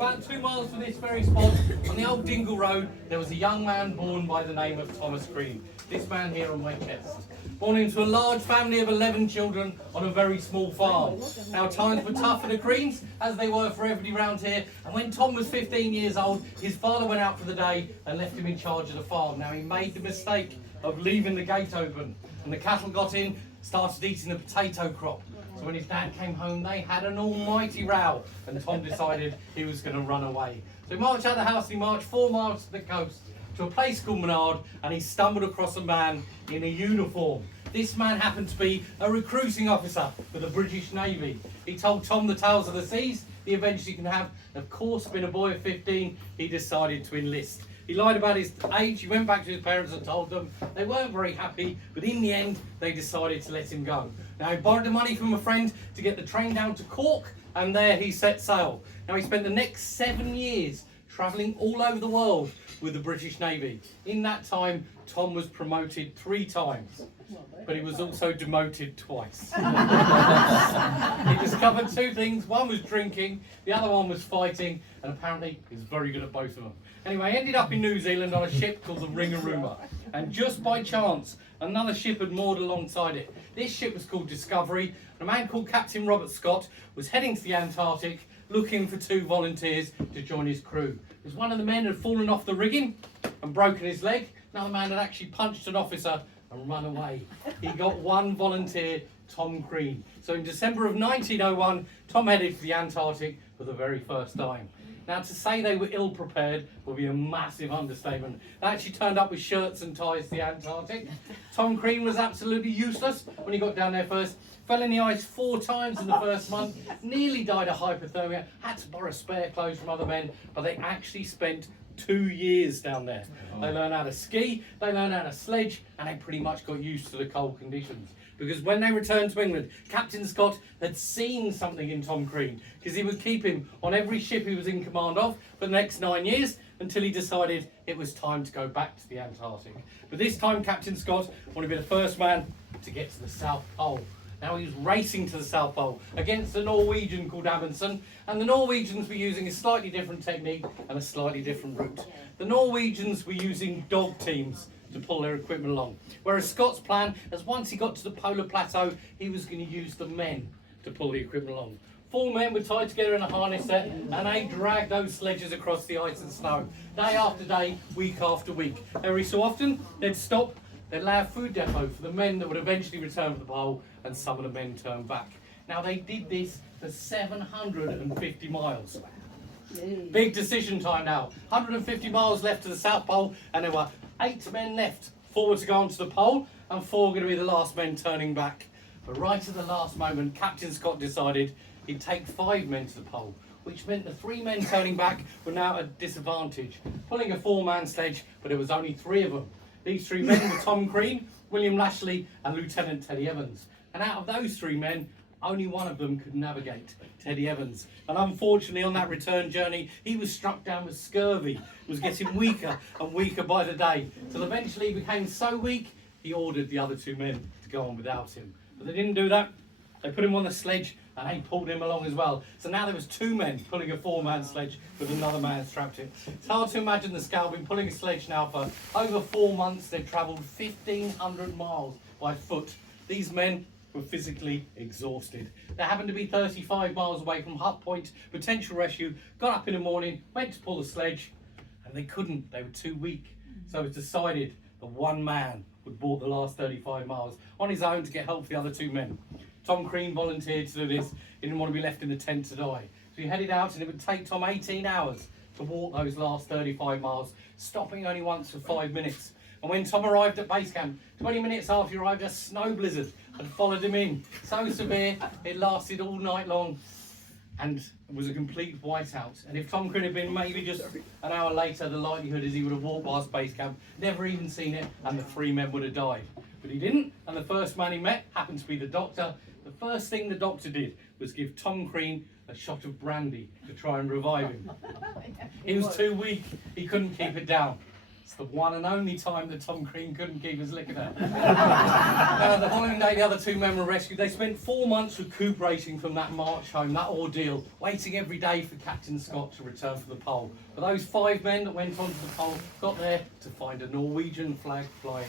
About 2 miles from this very spot, on the old Dingle Road, there was a young man born by the name of Thomas Green. This man here on my chest. Born into a large family of 11 children on a very small farm. Now times were tough for the Greens, as they were for everybody round here, and when Tom was 15 years old, his father went out for the day and left him in charge of the farm. Now he made the mistake of leaving the gate open, and the cattle got in, started eating the potato crop. So when his dad came home, they had an almighty row, and Tom decided he was going to run away. So he marched out of the house, and he marched 4 miles to the coast to a place called Menard, and he stumbled across a man in a uniform. This man happened to be a recruiting officer for the British Navy. He told Tom the tales of the seas, the adventures he can have. Of course, being a boy of 15, he decided to enlist. He lied about his age, he went back to his parents and told them. They weren't very happy, but in the end, they decided to let him go. Now, he borrowed the money from a friend to get the train down to Cork, and there he set sail. Now, he spent the next 7 years travelling all over the world with the British Navy. In that time, Tom was promoted 3 times, but he was also demoted twice. He discovered 2 things. One was drinking, the other one was fighting, and apparently he was very good at both of them. Anyway, he ended up in New Zealand on a ship called the Ringarooma. and just by chance, another ship had moored alongside it. This ship was called Discovery, and a man called Captain Robert Scott was heading to the Antarctic looking for 2 volunteers to join his crew. Because one of the men had fallen off the rigging and broken his leg. Another man had actually punched an officer and run away. He got 1 volunteer, Tom Crean. So in December of 1901, Tom headed for the Antarctic for the very first time. Now, to say they were ill prepared would be a massive understatement. They actually turned up with shirts and ties to the Antarctic. Tom Crean was absolutely useless when he got down there first. Fell in the ice 4 times in the first month, nearly died of hypothermia, had to borrow spare clothes from other men, but they actually spent 2 years down there. They learned how to ski, they learned how to sledge, and they pretty much got used to the cold conditions. Because when they returned to England, Captain Scott had seen something in Tom Crean, because he would keep him on every ship he was in command of for the next 9 years, until he decided it was time to go back to the Antarctic. But this time, Captain Scott wanted to be the first man to get to the South Pole. Now he was racing to the South Pole against a Norwegian called Amundsen, and the Norwegians were using a slightly different technique and a slightly different route. The Norwegians were using dog teams to pull their equipment along, whereas Scott's plan was once he got to the polar plateau, he was going to use the men to pull the equipment along. 4 men were tied together in a harness set, and they dragged those sledges across the ice and snow, day after day, week after week. Every so often, they'd stop. They'd lay a food depot for the men that would eventually return to the pole, and some of the men turned back. Now they did this for 750 miles. Big decision time now. 150 miles left to the South Pole, and there were 8 men left. 4 to go on to the pole, and 4 going to be the last men turning back. But right at the last moment, Captain Scott decided he'd take 5 men to the pole, which meant the 3 men turning back were now at a disadvantage, pulling a 4-man sledge, but there was only 3 of them. These 3 men were Tom Crean, William Lashley, and Lieutenant Teddy Evans. And out of those 3 men, only one of them could navigate, Teddy Evans. And unfortunately, on that return journey, he was struck down with scurvy. He was getting weaker and weaker by the day, till eventually he became so weak, he ordered the other 2 men to go on without him. But they didn't do that. They put him on the sledge, and they pulled him along as well. So now there was 2 men pulling a 4-man sledge with another man strapped in. It's hard to imagine the scale. Been pulling a sledge now for over 4 months. They've travelled 1,500 miles by foot. These men were physically exhausted. They happened to be 35 miles away from Hut Point, potential rescue, got up in the morning, went to pull the sledge, and they couldn't. They were too weak. So it was decided that 1 man would walk the last 35 miles on his own to get help for the other 2 men. Tom Crean volunteered to do this. He didn't want to be left in the tent to die. So he headed out, and it would take Tom 18 hours to walk those last 35 miles, stopping only once for 5 minutes. And when Tom arrived at base camp, 20 minutes after he arrived, a snow blizzard had followed him in. So severe, it lasted all night long and was a complete whiteout. And if Tom Crean had been maybe just an hour later, the likelihood is he would have walked past base camp, never even seen it, and the 3 men would have died. But he didn't, and the first man he met happened to be the doctor. The first thing the doctor did was give Tom Crean a shot of brandy to try and revive him. He was too weak, he couldn't keep it down. It's the one and only time that Tom Crean couldn't keep his liquor down. The following day, the other 2 men were rescued. They spent 4 months recuperating from that march home, that ordeal, waiting every day for Captain Scott to return from the pole. But those 5 men that went onto the pole got there to find a Norwegian flag flying.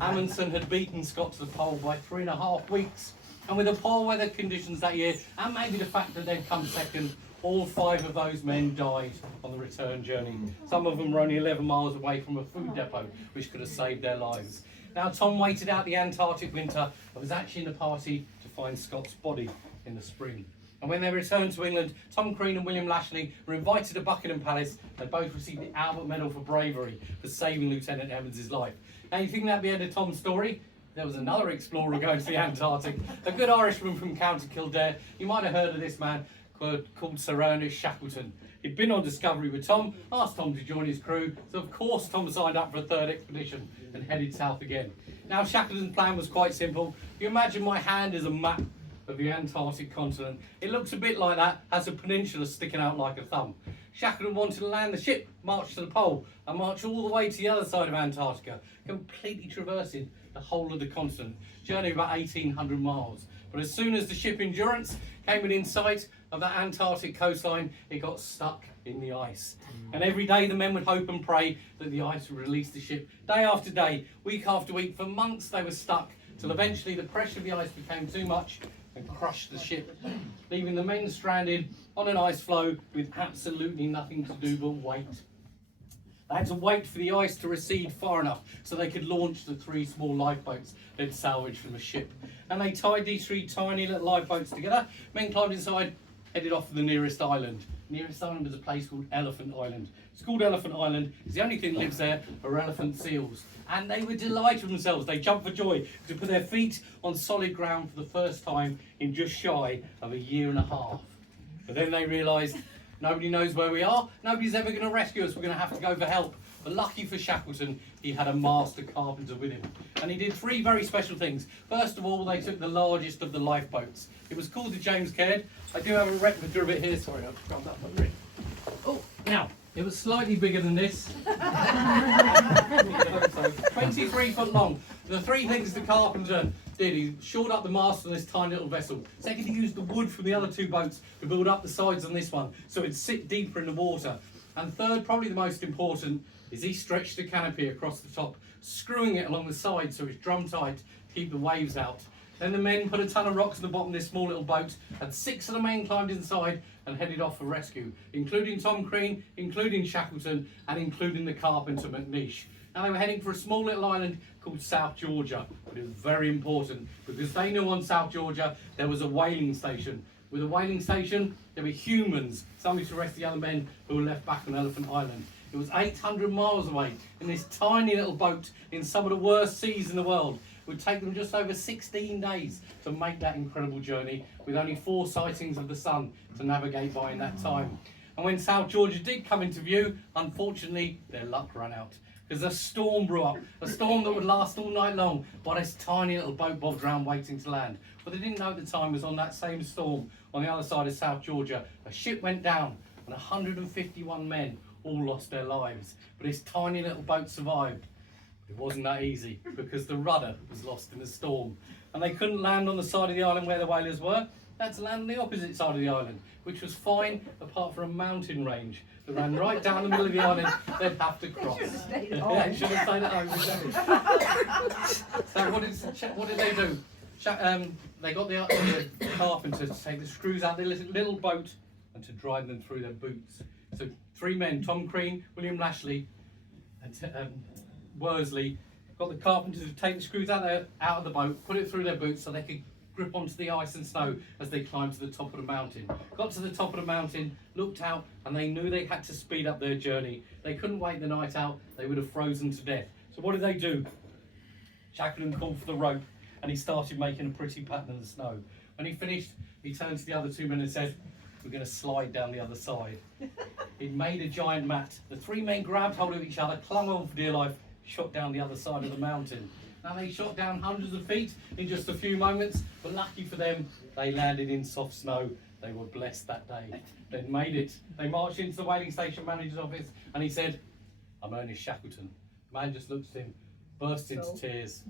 Amundsen had beaten Scott to the pole by 3.5 weeks. And with the poor weather conditions that year, and maybe the fact that they'd come second, all 5 of those men died on the return journey. Some of them were only 11 miles away from a food depot, which could have saved their lives. Now, Tom waited out the Antarctic winter and was actually in the party to find Scott's body in the spring. And when they returned to England, Tom Crean and William Lashley were invited to Buckingham Palace. They both received the Albert Medal for bravery for saving Lieutenant Evans' life. Now, you think that'd be the end of Tom's story? There was another explorer going to the Antarctic, a good Irishman from County Kildare. You might have heard of this man called Sir Ernest Shackleton. He'd been on Discovery with Tom, asked Tom to join his crew, so of course Tom signed up for a 3rd expedition and headed south again. Now Shackleton's plan was quite simple. If you imagine my hand as a map of the Antarctic continent, it looks a bit like that, has a peninsula sticking out like a thumb. Shackleton wanted to land the ship, march to the pole, and march all the way to the other side of Antarctica, completely traversing the whole of the continent, journeying about 1,800 miles. But as soon as the ship Endurance came within sight, of that Antarctic coastline, it got stuck in the ice. And every day the men would hope and pray that the ice would release the ship. Day after day, week after week, for months they were stuck, till eventually the pressure of the ice became too much and crushed the ship, leaving the men stranded on an ice floe with absolutely nothing to do but wait. They had to wait for the ice to recede far enough so they could launch the 3 small lifeboats they'd salvaged from the ship. And they tied these 3 tiny little lifeboats together. Men climbed inside, headed off to the nearest island. The nearest island was a place called Elephant Island. It's called Elephant Island because the only thing that lives there are elephant seals. And they were delighted with themselves. They jumped for joy to put their feet on solid ground for the first time in just shy of a year and a half. But then they realised nobody knows where we are. Nobody's ever going to rescue us. We're going to have to go for help. But lucky for Shackleton, he had a master carpenter with him. And he did 3 very special things. First of all, they took the largest of the lifeboats. It was called the James Caird. I do have a replica of it here. Sorry, I've grabbed that one. Oh, now, it was slightly bigger than this. 23 foot long. The 3 things the carpenter did: he shored up the mast on this tiny little vessel. Second, he used the wood from the other 2 boats to build up the sides on this one so it'd sit deeper in the water. And third, probably the most important, is he stretched a canopy across the top, screwing it along the side so it's drum tight to keep the waves out. Then the men put a ton of rocks at the bottom of this small little boat, and 6 of the men climbed inside and headed off for rescue, including Tom Crean, including Shackleton, and including the carpenter McNeish. Now they were heading for a small little island called South Georgia, but it was very important because they knew on South Georgia there was a whaling station. With a whaling station, there were humans, somebody to rescue the other men who were left back on Elephant Island. It was 800 miles away in this tiny little boat in some of the worst seas in the world. It would take them just over 16 days to make that incredible journey, with only 4 sightings of the sun to navigate by in that time. And when South Georgia did come into view, unfortunately, their luck ran out, because a storm blew up, a storm that would last all night long, while this tiny little boat bobbed around waiting to land. What they didn't know at the time was on that same storm, on the other side of South Georgia, a ship went down and 151 men all lost their lives. But this tiny little boat survived. It wasn't that easy because the rudder was lost in the storm, and they couldn't land on the side of the island where the whalers were. They had to land on the opposite side of the island, which was fine apart from a mountain range that ran right down the middle of the island. They'd have to cross. They should have stayed at home. So what did they do? They got the carpenter to take the screws out of the little boat and to drive them through their boots. So 3 men, Tom Crean, William Lashley, and Worsley, got the carpenter to take the screws out of the boat, put it through their boots so they could grip onto the ice and snow as they climbed to the top of the mountain. Got to the top of the mountain, looked out, and they knew they had to speed up their journey. They couldn't wait the night out, they would have frozen to death. So what did they do? Shackleton called for the rope, and he started making a pretty pattern in the snow. When he finished, he turned to the other 2 men and said, "We're going to slide down the other side." He'd made a giant mat. The 3 men grabbed hold of each other, clung on for dear life, shot down the other side of the mountain. Now they shot down hundreds of feet in just a few moments, but lucky for them, they landed in soft snow. They were blessed that day. They'd made it. They marched into the whaling station manager's office, and he said, "I'm Ernest Shackleton." The man just looked at him, burst into tears.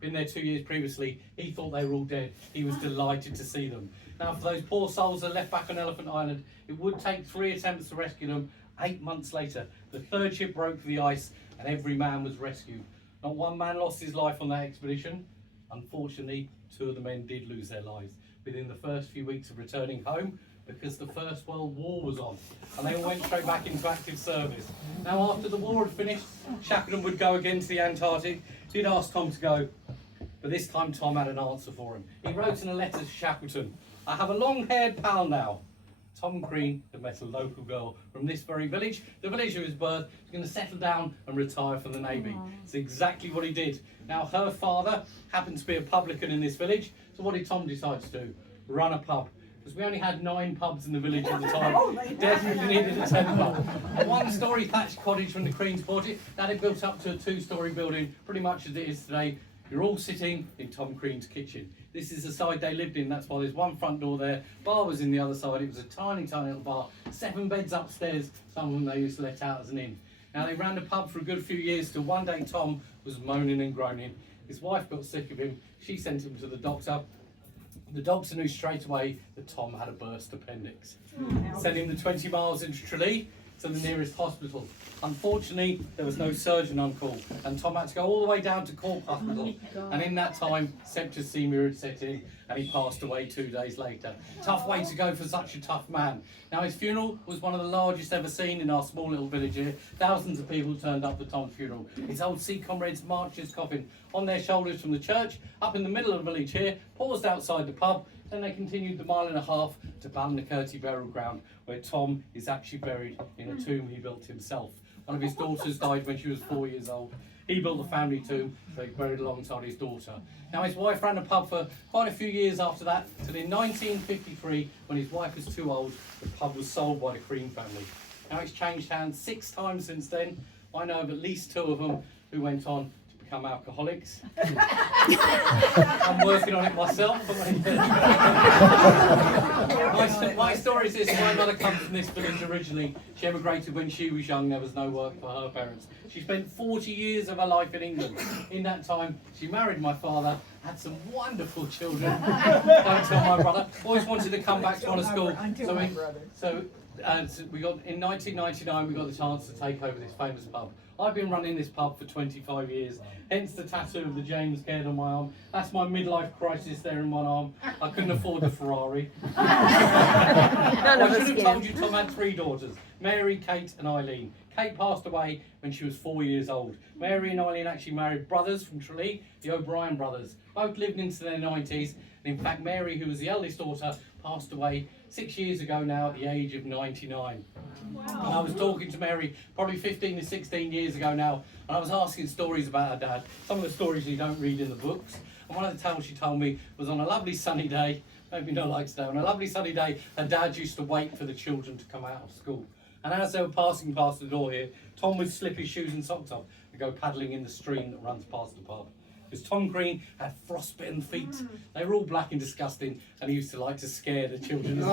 Been there 2 years previously. He thought they were all dead. He was delighted to see them. Now, for those poor souls that left back on Elephant Island, it would take 3 attempts to rescue them. 8 months later, the 3rd ship broke the ice, and every man was rescued. Not one man lost his life on that expedition. Unfortunately, 2 of the men did lose their lives within the first few weeks of returning home, because the First World War was on, and they all went straight back into active service. Now, after the war had finished, Shackleton would go again to the Antarctic. Did ask Tom to go, but this time Tom had an answer for him. He wrote in a letter to Shackleton, "I have a long-haired pal now. Tom Crean had met a local girl from this very village, the village of his birth. He's going to settle down and retire from the Navy." It's exactly what he did. Now, her father happened to be a publican in this village, so what did Tom decide to do? Run a pub. Because we only had 9 pubs in the village at the time. Definitely needed a 10th pub. A 1-storey thatched cottage from the Queen's bought it. That had built up to a 2-storey building, pretty much as it is today. You're all sitting in Tom Crean's kitchen. This is the side they lived in, that's why there's one front door there. Bar was in the other side. It was a tiny, tiny little bar. 7 beds upstairs, some of them they used to let out as an inn. Now, they ran the pub for a good few years till one day Tom was moaning and groaning. His wife got sick of him. She sent him to the doctor. The doctor knew straight away that Tom had a burst appendix. Sent him the 20 miles into Tralee to the nearest hospital. Unfortunately, there was no surgeon on call, and Tom had to go all the way down to Cork Hospital. And in that time, septicemia had set in, and he passed away 2 days later. Tough way to go for such a tough man. Now, his funeral was one of the largest ever seen in our small little village here. Thousands of people turned up for Tom's funeral. His old sea comrades marched his coffin on their shoulders from the church, up in the middle of the village here, paused outside the pub. Then they continued the 1.5 miles to Ballinacurty burial ground, where Tom is actually buried in a tomb he built himself. One of his daughters died when she was 4 years old. He built a family tomb, so he's buried alongside his daughter. Now, his wife ran a pub for quite a few years after that, till in 1953, when his wife was too old, the pub was sold by the Cream family. Now, it's changed hands 6 times since then. I know of at least 2 of them who went on to become alcoholics. I'm working on it myself. My story is this: my mother comes from this village originally. She emigrated when she was young. There was no work for her parents. She spent 40 years of her life in England. In that time, she married my father, had some wonderful children. Don't tell my brother. Always wanted to come back to honor school. So we got in 1999. We got the chance to take over this famous pub. I've been running this pub for 25 years, hence the tattoo of the James Caird on my arm. That's my midlife crisis there in one arm. I couldn't afford the Ferrari. I should have told you Tom had 3 daughters, Mary, Kate and Eileen. Kate passed away when she was 4 years old. Mary and Eileen actually married brothers from Tralee, the O'Brien brothers. Both lived into their 90s. And in fact, Mary, who was the eldest daughter, passed away 6 years ago now at the age of 99. Wow. And I was talking to Mary probably 15 to 16 years ago now, and I was asking stories about her dad, some of the stories you don't read in the books. And one of the tales she told me was on a lovely sunny day, maybe not like today, on a lovely sunny day, her dad used to wait for the children to come out of school. And as they were passing past the door here, Tom would slip his shoes and socks off and go paddling in the stream that runs past the pub. Because Tom Green had frostbitten feet. They were all black and disgusting, and he used to like to scare the children. The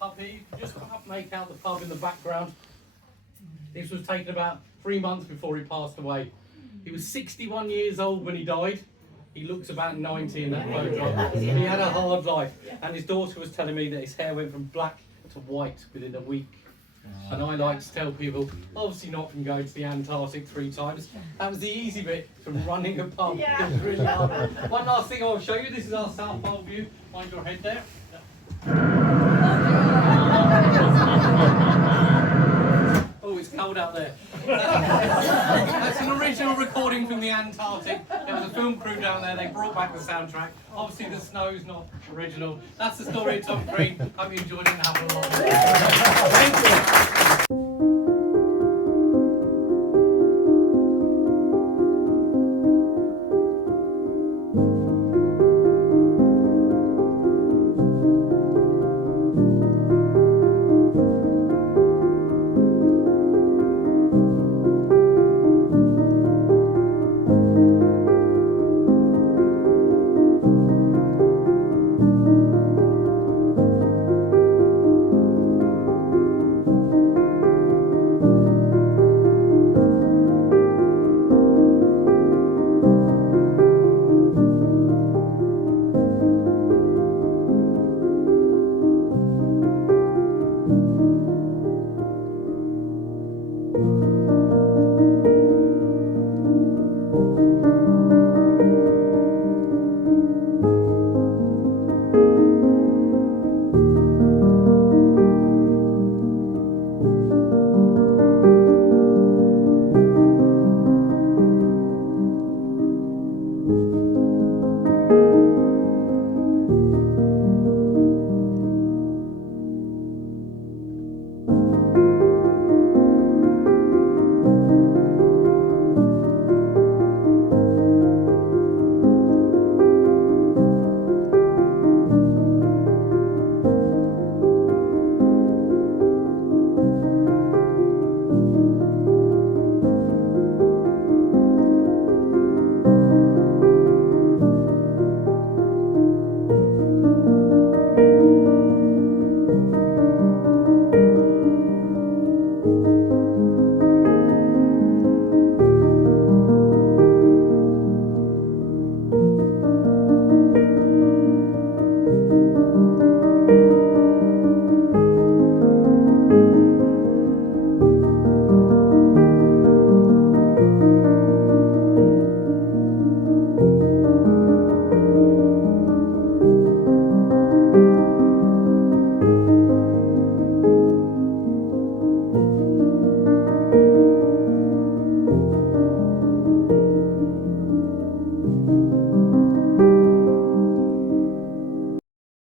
pub here, you can just make out the pub in the background. This was taken about 3 months before he passed away. He was 61 years old when he died. He looks about 90 in that photograph. He had a hard life, and his daughter was telling me that his hair went from black to white within a week. And I like to tell people, obviously not from going to the Antarctic 3 times. That was the easy bit from running a pub. It was really hard. One last thing I'll show you. This is our South Pole view. Mind your head there. Oh, it's cold out there. That's an original recording from the Antarctic. There was a film crew down there. They brought back the soundtrack. Obviously, the snow's not original. That's the story of Tom Green. Hope you enjoyed it and have a lot of fun. Thank you.